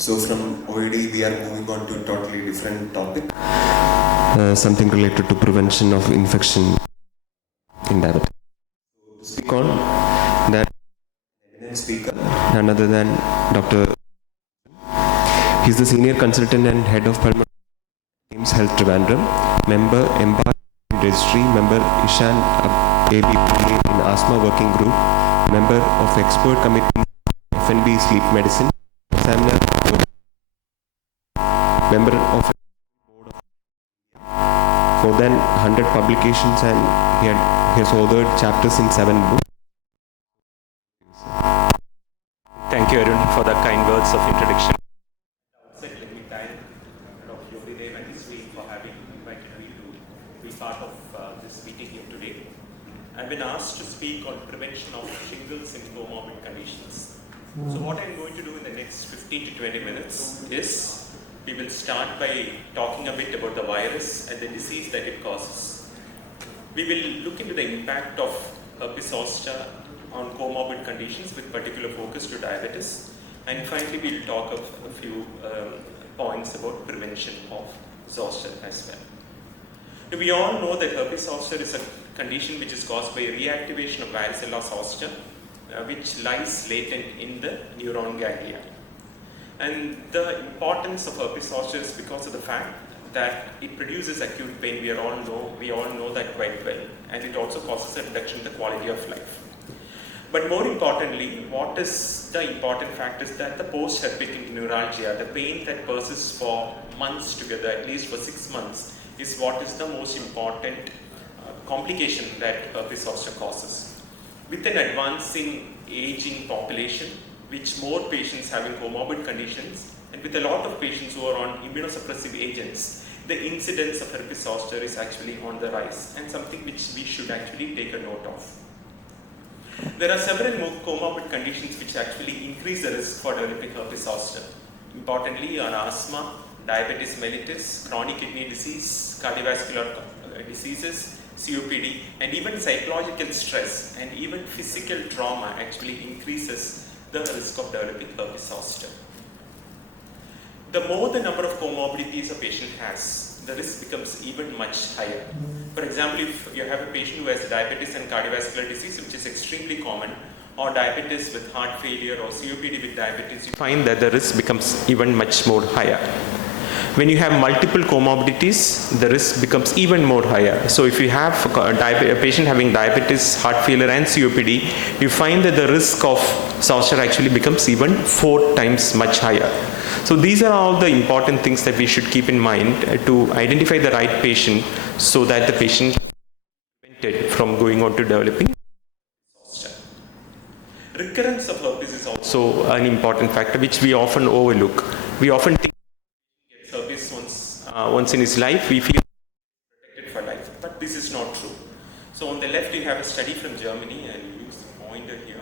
So from OED we are moving on to a totally different topic. Something related to prevention of infection in diabetes. So to speak on that, eminent speaker, none other than Dr. He's the Senior Consultant and Head of Pulmonary Health Trivandrum, member Embark Registry, member Ishan ABPA in Asthma Working Group, member of Expert Committee FNB Sleep Medicine, examiner, member of more than 100 publications, and he has authored chapters in 7 books. Thank you, Arun, for the kind words of introduction. Let me thank Dr. Yogidev and his team for having invited me to be part of this meeting here today. I've been asked to speak on prevention of shingles and comorbid conditions. So what I'm going to do in the next 15 to 20 minutes is we will start by talking a bit about the virus and the disease that it causes. We will look into the impact of herpes zoster on comorbid conditions with particular focus to diabetes. And finally, we'll talk of a few points about prevention of zoster as well. Now, we all know that herpes zoster is a condition which is caused by reactivation of varicella zoster, which lies latent in the neuron ganglia. And the importance of herpes zoster is because of the fact that it produces acute pain. We all know that quite well, and it also causes a reduction in the quality of life. But more importantly, what is the important fact is that the post-herpetic neuralgia, the pain that persists for months together, at least for 6 months, is what is the most important complication that herpes zoster causes. With an advancing aging population, which more patients having comorbid conditions, and with a lot of patients who are on immunosuppressive agents, the incidence of herpes zoster is actually on the rise, and something which we should actually take a note of. There are several comorbid conditions which actually increase the risk for developing herpes zoster. Importantly are asthma, diabetes mellitus, chronic kidney disease, cardiovascular diseases, COPD, and even psychological stress and even physical trauma actually increases the risk of developing herpes zoster. The more the number of comorbidities a patient has, the risk becomes even much higher. For example, if you have a patient who has diabetes and cardiovascular disease, which is extremely common, or diabetes with heart failure or COPD with diabetes, you find that the risk becomes even much more higher. When you have multiple comorbidities, the risk becomes even more higher. So if you have a patient having diabetes, heart failure and COPD, you find that the risk of zoster actually becomes even 4 times much higher. So these are all the important things that we should keep in mind to identify the right patient so that the patient is prevented from going on to developing zoster. Recurrence of herpes is also an important factor which we often overlook. We often think once in his life, we feel protected for life, but this is not true. So on the left, you have a study from Germany, and you use the pointer here,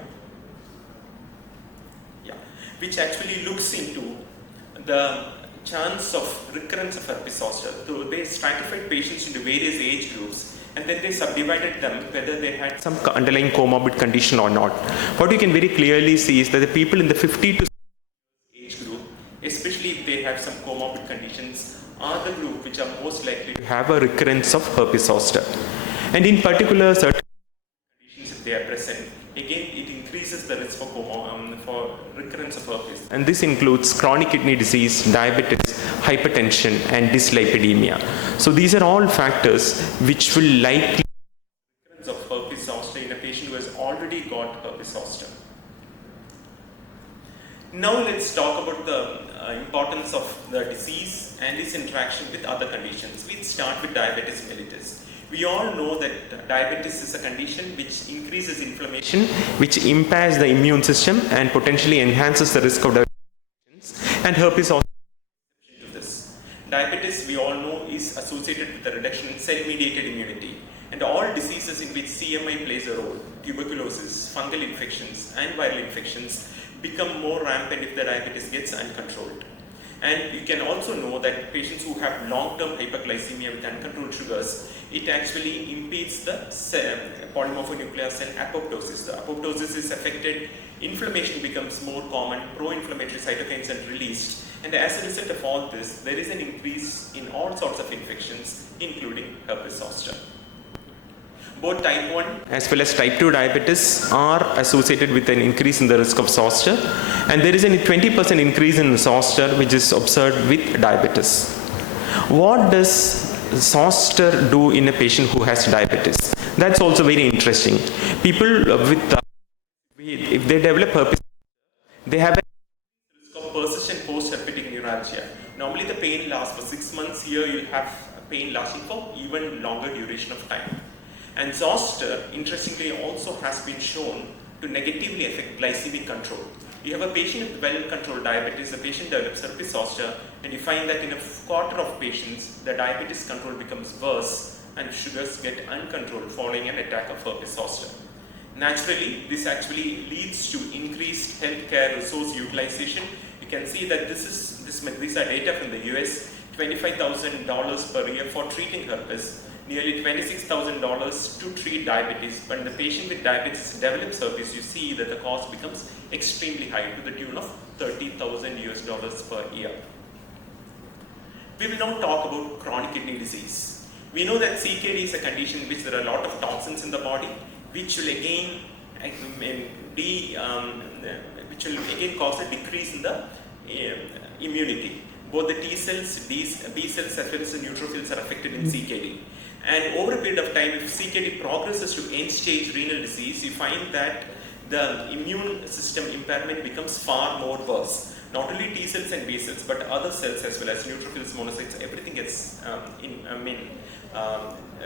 which actually looks into the chance of recurrence of herpes zoster. So they stratified patients into various age groups, and then they subdivided them whether they had some underlying comorbid condition or not. What you can very clearly see is that the people in the 50 to 60 age group, especially if they have some comorbid conditions, are the group which are most likely to have a recurrence of herpes zoster. And in particular, certain conditions, if they are present, again it increases the risk for recurrence of herpes. And this includes chronic kidney disease, diabetes, hypertension, and dyslipidemia. So these are all factors which will likely recurrence of herpes zoster in a patient who has already got herpes zoster. Now let's talk about the importance of the disease and its interaction with other conditions. We'll start with diabetes mellitus. We all know that diabetes is a condition which increases inflammation, which impairs the immune system and potentially enhances the risk of diabetes, and herpes also to this. Diabetes, we all know, is associated with the reduction in cell-mediated immunity, and all diseases in which CMI plays a role, tuberculosis, fungal infections, and viral infections, become more rampant if the diabetes gets uncontrolled. And you can also know that patients who have long-term hyperglycemia with uncontrolled sugars, it actually impedes the polymorphonuclear cell apoptosis. The apoptosis is affected inflammation becomes more common, pro-inflammatory cytokines are released, and as a result of all this, there is an increase in all sorts of infections, including herpes zoster. Both type 1 as well as type 2 diabetes are associated with an increase in the risk of zoster, and there is a 20% increase in zoster which is observed with diabetes. What does zoster do in a patient who has diabetes? That's also very interesting. People if they develop herpes, they have a risk of persistent post-herpetic neuralgia. Normally the pain lasts for 6 months. Here you'll have pain lasting for even longer duration of time. And zoster, interestingly, also has been shown to negatively affect glycemic control. You have a patient with well-controlled diabetes, the patient develops herpes zoster, and you find that in a quarter of patients, the diabetes control becomes worse and sugars get uncontrolled following an attack of herpes zoster. Naturally, this actually leads to increased healthcare resource utilization. You can see that these are data from the US, $25,000 per year for treating herpes, nearly $26,000 to treat diabetes. When the patient with diabetes develops herpes, you see that the cost becomes extremely high to the tune of $30,000 per year. We will now talk about chronic kidney disease. We know that CKD is a condition in which there are a lot of toxins in the body, which will again cause a decrease in the immunity. Both the T cells, B cells as well as the neutrophils are affected in CKD. And over a period of time, if CKD progresses to end-stage renal disease, you find that the immune system impairment becomes far more worse. Not only T cells and B cells, but other cells as well as neutrophils, monocytes, everything gets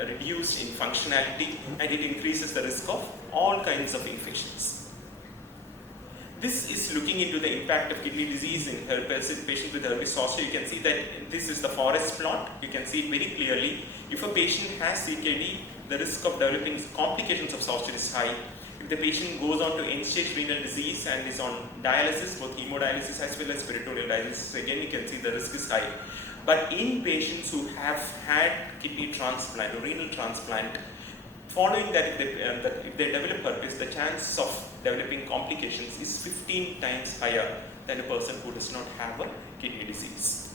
reduced in functionality, and it increases the risk of all kinds of infections. This is looking into the impact of kidney disease in patients with herpes zoster. You can see that this is the forest plot. You can see it very clearly. If a patient has CKD, the risk of developing complications of zoster is high. If the patient goes on to end-stage renal disease and is on dialysis, both hemodialysis as well as peritoneal dialysis, again you can see the risk is high. But in patients who have had kidney transplant or renal transplant, following that, if they develop herpes, the chance of developing complications is 15 times higher than a person who does not have a kidney disease.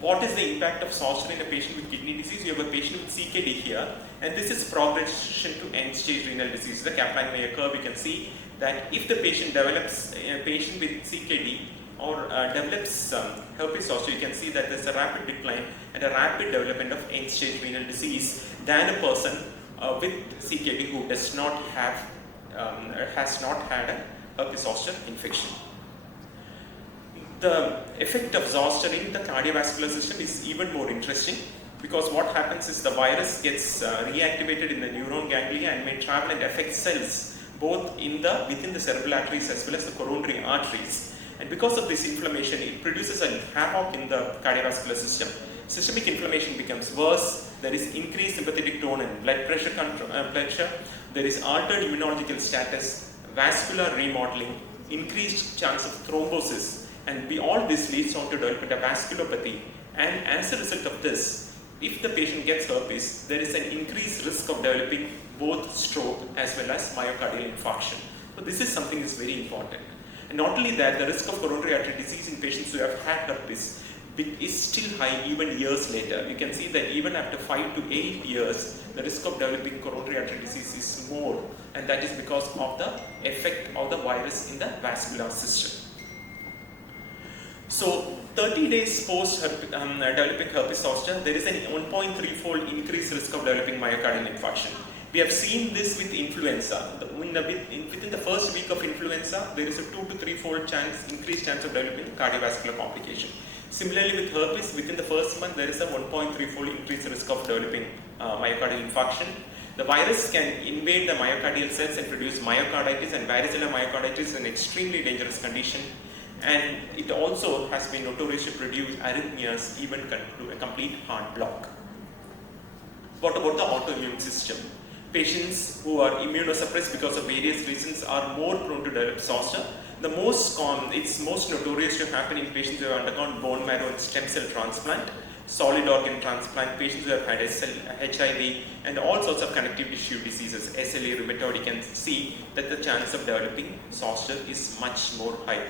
What is the impact of zoster in a patient with kidney disease? You have a patient with CKD here, and this is progression to end-stage renal disease. The Kaplan-Meier curve, you can see that if the patient develops, a patient with CKD or develops herpes zoster, you can see that there's a rapid decline and a rapid development of end-stage renal disease than a person with CKD who does not have, has not had a herpes zoster infection. The effect of zoster in the cardiovascular system is even more interesting, because what happens is the virus gets reactivated in the neuron ganglia and may travel and affect cells both within the cerebral arteries as well as the coronary arteries. And because of this inflammation, it produces a havoc in the cardiovascular system. Systemic inflammation becomes worse. There is increased sympathetic tone and blood pressure. There is altered immunological status, vascular remodeling, increased chance of thrombosis, and all this leads on to development of vasculopathy. And as a result of this, if the patient gets herpes, there is an increased risk of developing both stroke as well as myocardial infarction. So this is something that's very important. And not only that, the risk of coronary artery disease in patients who have had herpes is still high even years later. You can see that even after 5 to 8 years, the risk of developing coronary artery disease is more, and that is because of the effect of the virus in the vascular system. So 30 days post developing herpes zoster, there is an 1.3-fold increased risk of developing myocardial infarction. We have seen this with influenza. Within the first week of influenza, there is a 2 to 3-fold increased chance of developing cardiovascular complication. Similarly with herpes, within the first month, there is a 1.3-fold increased risk of developing myocardial infarction. The virus can invade the myocardial cells and produce myocarditis, and varicella myocarditis is an extremely dangerous condition. And it also has been notorious to produce arrhythmias, even to a complete heart block. What about the autoimmune system? Patients who are immunosuppressed because of various reasons are more prone to develop zoster. It's most notorious to happen in patients who have undergone bone marrow and stem cell transplant. solid organ transplant, patients who have had HIV, and all sorts of connective tissue diseases, SLA, rheumatoid, you can see that the chance of developing zoster is much more high.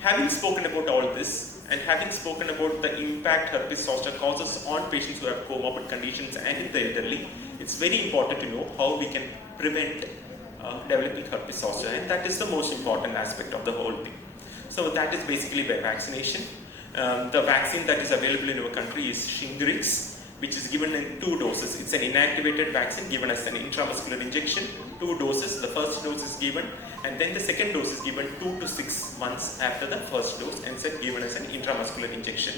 Having spoken about all this, and having spoken about the impact herpes zoster causes on patients who have comorbid conditions and in the elderly, it's very important to know how we can prevent developing herpes zoster, and that is the most important aspect of the whole thing. So that is basically by vaccination. The vaccine that is available in our country is Shingles, which is given in 2 doses. It's an inactivated vaccine given as an intramuscular injection, 2 doses. The first dose is given, and then the second dose is given 2 to 6 months after the first dose, and then given as an intramuscular injection.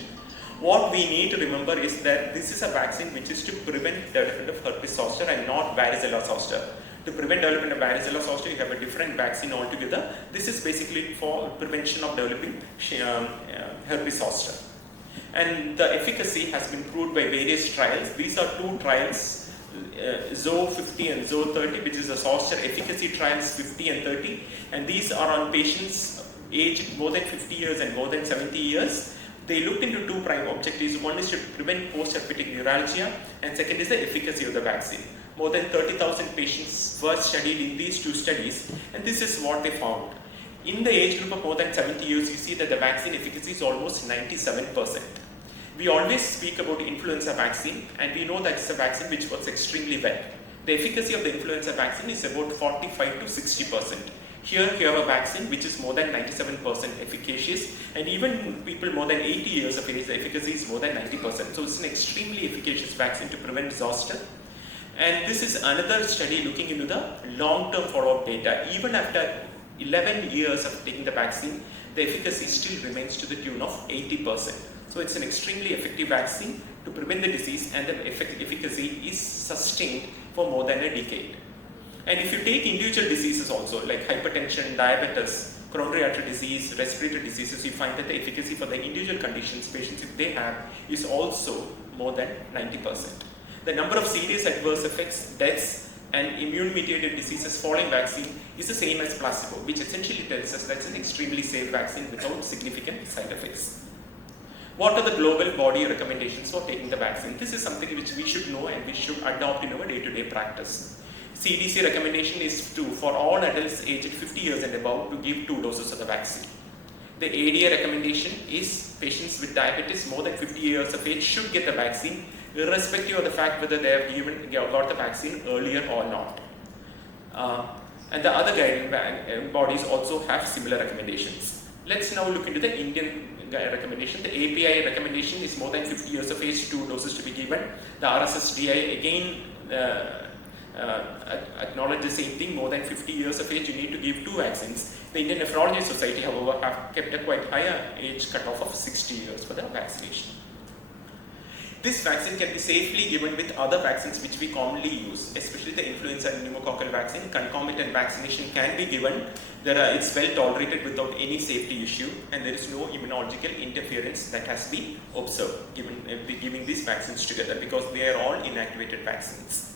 What we need to remember is that this is a vaccine which is to prevent development of herpes zoster and not varicella zoster. To prevent development of varicella zoster, you have a different vaccine altogether. This is basically for prevention of developing herpes zoster. And the efficacy has been proved by various trials. These are 2 trials, ZO50 and ZO30, which is the zoster efficacy trials 50 and 30. And these are on patients aged more than 50 years and more than 70 years. They looked into 2 prime objectives. One is to prevent post-herpetic neuralgia, and second is the efficacy of the vaccine. More than 30,000 patients were studied in these 2 studies, and this is what they found. In the age group of more than 70 years, you see that the vaccine efficacy is almost 97%. We always speak about influenza vaccine, and we know that it's a vaccine which works extremely well. The efficacy of the influenza vaccine is about 45 to 60%. Here you have a vaccine which is more than 97% efficacious, and even people more than 80 years of age, the efficacy is more than 90%. So it's an extremely efficacious vaccine to prevent zoster. And this is another study looking into the long-term follow-up data. Even after 11 years of taking the vaccine, the efficacy still remains to the tune of 80%. So it's an extremely effective vaccine to prevent the disease, and the efficacy is sustained for more than a decade. And if you take individual diseases also, like hypertension, diabetes, coronary artery disease, respiratory diseases, you find that the efficacy for the individual conditions patients if they have is also more than 90%. The number of serious adverse effects, deaths, and immune-mediated diseases following vaccine is the same as placebo, which essentially tells us that's an extremely safe vaccine without significant side effects. What are the global body recommendations for taking the vaccine? This is something which we should know and we should adopt in our day-to-day practice. CDC recommendation is for all adults aged 50 years and above to give 2 doses of the vaccine. The ADA recommendation is patients with diabetes more than 50 years of age should get the vaccine, irrespective of the fact whether they have got the vaccine earlier or not. And the other guiding bodies also have similar recommendations. Let's now look into the Indian recommendation. The API recommendation is more than 50 years of age, 2 doses to be given. The RSSDI again acknowledge the same thing, more than 50 years of age you need to give 2 vaccines. The Indian Nephrology Society, however, have kept a quite higher age cutoff of 60 years for the vaccination. This vaccine can be safely given with other vaccines which we commonly use, especially the influenza and pneumococcal vaccine. Concomitant vaccination can be given. It's well tolerated without any safety issue, and there is no immunological interference that has been observed giving these vaccines together, because they are all inactivated vaccines.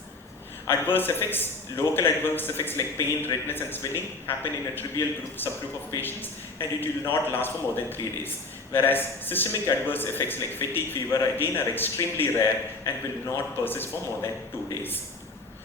Adverse effects, local adverse effects like pain, redness and swelling happen in a trivial subgroup of patients, and it will not last for more than 3 days. Whereas systemic adverse effects like fatigue, fever again are extremely rare and will not persist for more than 2 days.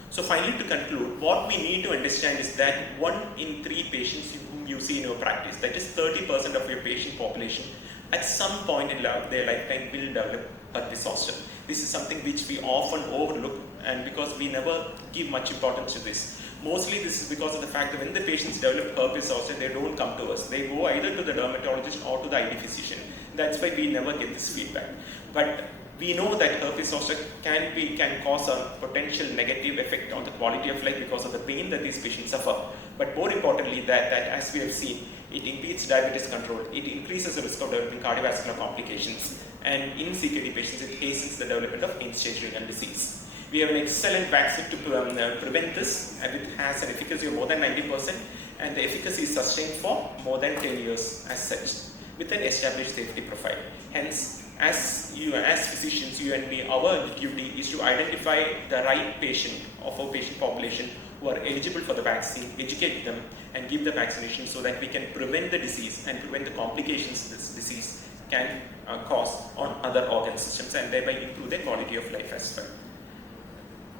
So finally, to conclude, what we need to understand is that 1 in 3 patients whom you see in your practice, that is 30% of your patient population, at some point in their lifetime will develop herpes zoster. This is something which we often overlook, and because we never give much importance to this. Mostly this is because of the fact that when the patients develop herpes zoster, they don't come to us. They go either to the dermatologist or to the eye physician. That's why we never get this feedback. But we know that herpes zoster can cause a potential negative effect on the quality of life because of the pain that these patients suffer. But more importantly, that as we have seen, it impedes diabetes control, it increases the risk of developing cardiovascular complications, and in CKD patients, it hastens the development of end-stage renal disease. We have an excellent vaccine to prevent this, and it has an efficacy of more than 90%, and the efficacy is sustained for more than 10 years as such, with an established safety profile. Hence, as physicians, you and me, our duty is to identify the right patient of our patient population who are eligible for the vaccine, educate them, and give the vaccination so that we can prevent the disease and prevent the complications of this disease can cause on other organ systems and thereby improve their quality of life as well.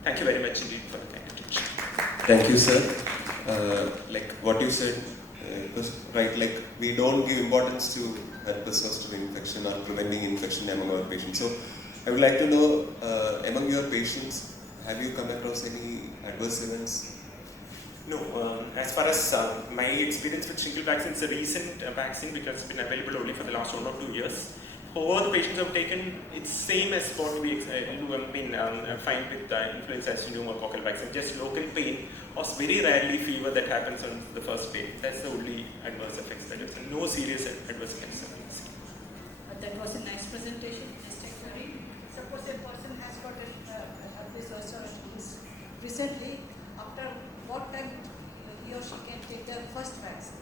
Thank you very much indeed for the kind attention. Thank you, sir. Like what you said was right. Like we don't give importance to herpes zoster infection or preventing infection among our patients. So I would like to know, among your patients, have you come across any adverse events? No, as far as my experience with shingle vaccine, it's a recent vaccine because it's been available only for the last 1 or 2 years. All the patients have taken, it's same as what we find with influenza as pneumococcal vaccine, just local pain or very rarely fever that happens on the first day. That's the only adverse effects that is, no serious adverse effects have been seen. That was a nice presentation. Suppose a person has got herpes zoster recently, after what time he or she can take the first vaccine?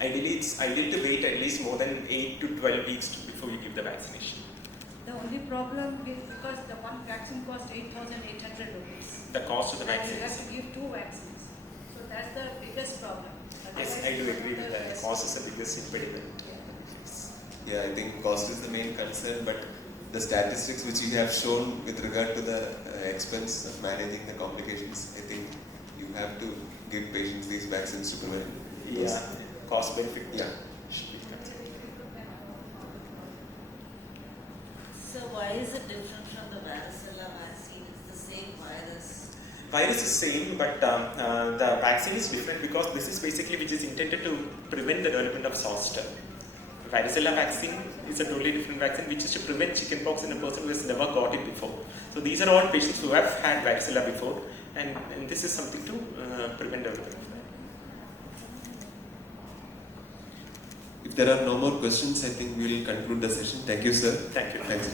Ideally, it's ideal to wait at least more than 8 to 12 weeks before you give the vaccination. The only problem is because the one vaccine cost 8,800 rupees. The cost of the And vaccine. you have to give 2 vaccines. So that's the biggest problem. Yes, I do agree with that. Cost is the biggest impediment. Yeah, I think cost is the main concern, but the statistics which you have shown with regard to the expense of managing the complications, I think you have to give patients these vaccines to prevent. Yeah, cost benefit. Yeah. Should be considered. So why is it different from the varicella vaccine? It's the same virus. Virus is same, but the vaccine is different because this is basically which is intended to prevent the development of zoster. Varicella vaccine is a totally different vaccine which is to prevent chickenpox in a person who has never got it before. So these are all patients who have had varicella before, and this is something to prevent development of that. If there are no more questions, I think we will conclude the session. Thank you, sir. Thank you. Thanks.